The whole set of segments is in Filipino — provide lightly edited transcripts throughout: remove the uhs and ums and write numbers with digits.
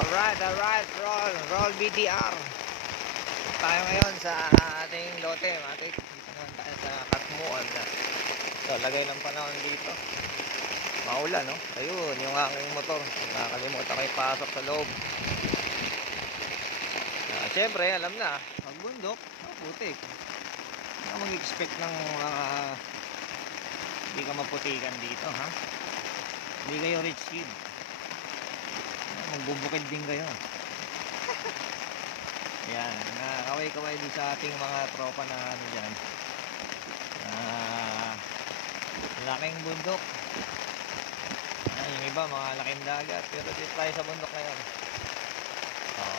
Alright, roll BDR. Tayo ngayon sa ating lote, matik. Dito naman tayo sa Katmuan na. So, lagay ng panahon dito. Maulan, no? Ayun, yung aking motor. Nakakalimutan ko ipasok sa loob. Siyempre, alam na, magbundok, putik. Hindi ka mag-expect ng hindi ka maputikan dito, ha? Hindi kayo rich kid. Magbubukid din kayo. Yan, kaway-kaway din sa ating mga tropa na ano dyan. Laking bundok. Yung iba, mga laking dagat. Pero dito tayo sa bundok ngayon.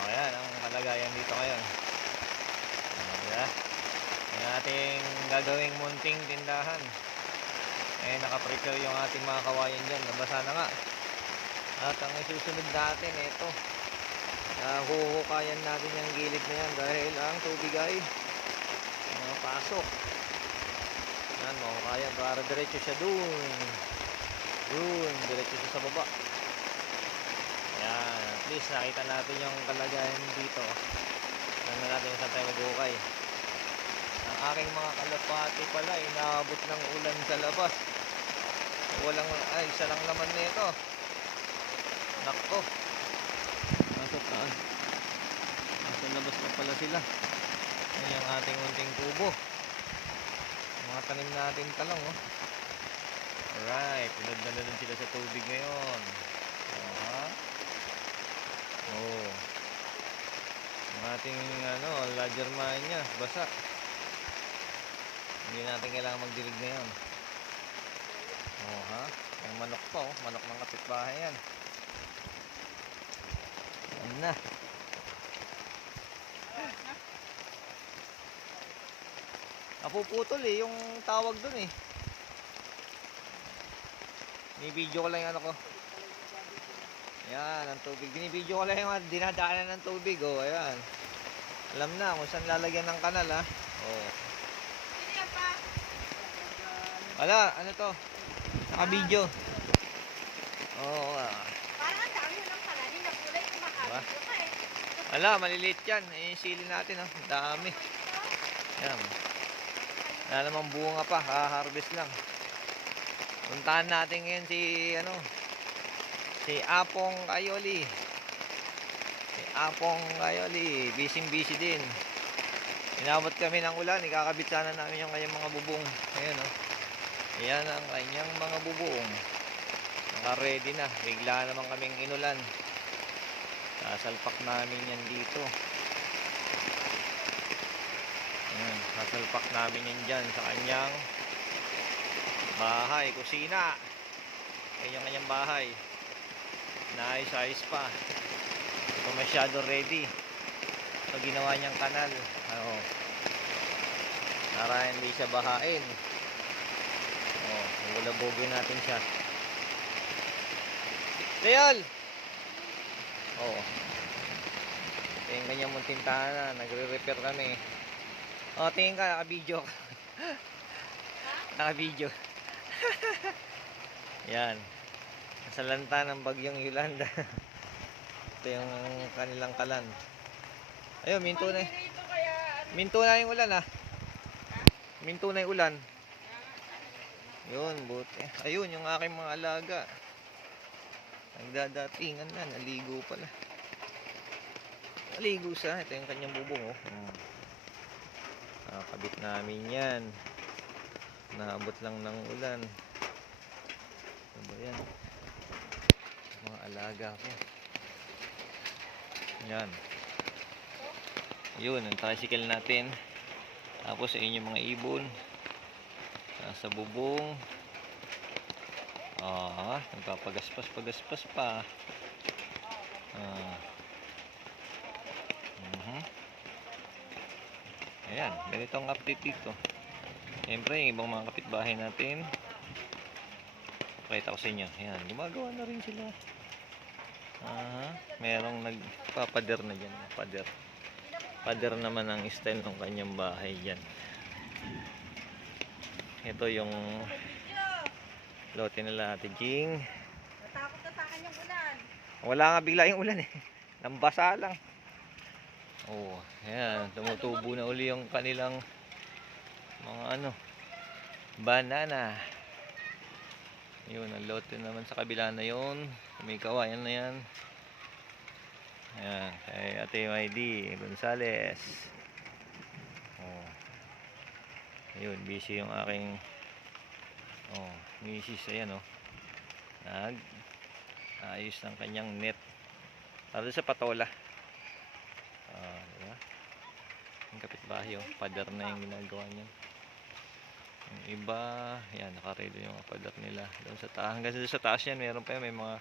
Ayan, ang kalagayan dito ngayon. Ayan. Yung ating gagawing munting tindahan. Naka-prepare yung ating mga kawayan dyan. Nabasa na nga. At ang isusunod natin, ito. Huhukayan natin yung gilid na yan dahil ang tubig ay pasok. Yan, mahukayan para diretso siya dun. Diretso siya sa baba. Yan, at least nakita natin yung kalagayan dito. Tignan natin saan tayo maghuhukay. Ang aking mga kalapati pala ay naabot ng ulan sa labas. Isa lang naman nito. Nakko. Nasa labas na pala sila. Yan yung ating unting tubo. Mga tanim natin talong, oh. Alright, pinod na doon sila sa tubig ngayon. Ang ating ladder mine nya basa. Hindi natin kailangan magdilig ngayon. Yung manok pa, oh. Manok ng kapitbahay yan. Yan na. Napuputol yung tawag dun eh. Binibidyo ko lang yung ko. Ayan, ang tubig. Binibidyo ko lang yung dinadaanan ng tubig, oh. Ayan. Alam na kung saan lalagyan ng kanal, ha. Wala, ano to? Naka-video. Parang ang dami ng palanin na kulay kumakabit ka eh. Wala, maliliit yan. Sili natin, oh. Dami. Ayan. Wala namang bunga pa. Harvest lang. Puntahan natin ngayon si Apong Kayoli. Busy din. Inabot kami ng ulan. Ikakabit sana namin yung kanyang mga bubong. Ayan, oh. Ayan ang kanyang mga bubong. Naka-ready na. Bigla naman kaming inulan. Sasalpak namin yan dito. Ayan, sasalpak namin yan dyan sa kanyang bahay, kusina. Ayan yung kanyang bahay. Naayos-ayos pa. Ito masyado ready. So ginawa niyang kanal. Para hindi siya bahain. Bulabogin natin siya. Leol! Ito yung kanyang munting tahanan. Nagre-repair kami. Tingin ka, naka-video ka. Naka-video. Yan. Nasa lanta ng bagyong Yolanda. Ito yung kanilang kalan. Ayun, minto na. Minto na yung ulan, ha. Minto na yung ulan. Yun, buti. Ayun, yung aking mga alaga. Nagdadatingan na. Naligo pala. Naligo siya. Ito yung kanyang bubong, oh. Nakakabit namin yan. Naabot lang ng ulan. Ano ba yan? Mga alaga ko. Yan. Yun, ang tricycle natin. Tapos ayun yung mga ibon. Sa bubong. Nagpapagaspas pa. Ayan, ganito ang update dito. Siyempre, yung ibang mga kapitbahay natin. Pakita ko sa inyo. Ayan, gumagawa na rin sila. Merong nagpapader na dyan. Pader naman ang style ng kanyang bahay dyan. Ito yung lote nila Ate Jing. Natakot na sa akin yung ulan. Wala nga bigla yung ulan eh. Nambasa lang. Oh, ayan. Tumutubo na uli yung kanilang mga ano, banana. Yun, ang lote naman sa kabila na yun. May kawayan na yan. Ayan, kay Ate YD Gonzales. Oh. Ayun, busy yung aking misis. Ayan oh. Ayos ng kanyang net. Para sa patola. Diba? Yung kapitbahay oh. Padar na yung ginagawa niya. Yung iba, yan, nakaredo yung pader nila. Doon sa taas. Hanggang sa taas yan, meron pa yan. May mga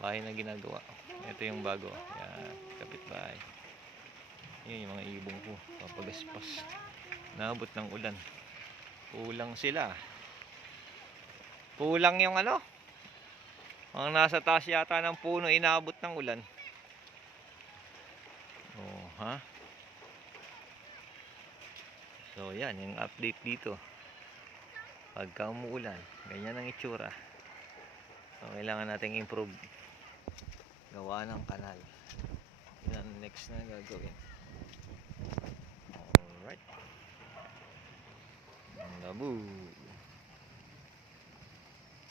bahay na ginagawa. Ito yung bago. Yan, kapitbahay. Yun yung mga ibong ko. Papagaspas. Naabot ng ulan. Kulang sila. Kulang yung ano. Ang nasa taas yata ng puno, inaabot ng ulan. Oh, ha? So, yan, yung update dito. Pagka umuulan, ganyan ang itsura. So, kailangan nating improve. Gawa ng kanal. Yan ang next na gagawin. Alright. Ang labo.